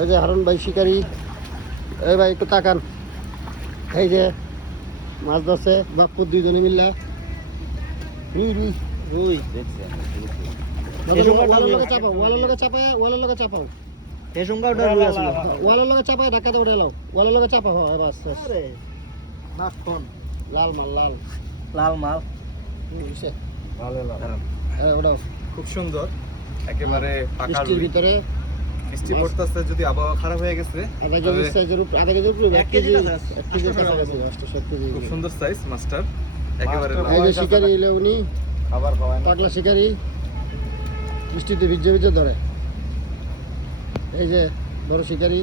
এই যে হারুন ভাই শিকারি, এই ভাই একটু তাকান, এই যে মাছ ধরছে বাপ্পুর দুইজনে মিল্লা। রুই ওয়ালের লগে চাপাও, ওয়ালের লগে চাপায়, ওয়ালের লগে চাপাও, ওয়ালের লগে চাপায় ঢাকাতে উঠে এলাও, ওয়ালের লগে চাপা হয় বাস। লাল মাল, লাল লাল মাল ওটাও খুব সুন্দর একেবারে বৃষ্টির ভিতরে। বৃষ্টি পড়তেছে, যদি আবহাওয়া খারাপ হয়ে গেছে আধা কেজির সাইজের উপর, আধা কেজির উপরে, 1 কেজি, 1 কেজির কাছাকাছি, 800 কেজি। খুব সুন্দর সাইজ মাছটার একেবারে। এই যে শিকারি এলে উনি খাবার খাওয়ায় পাগলা শিকারি, বৃষ্টিতে ভিজে ভিজে ধরে। এই যে বড় শিকারি।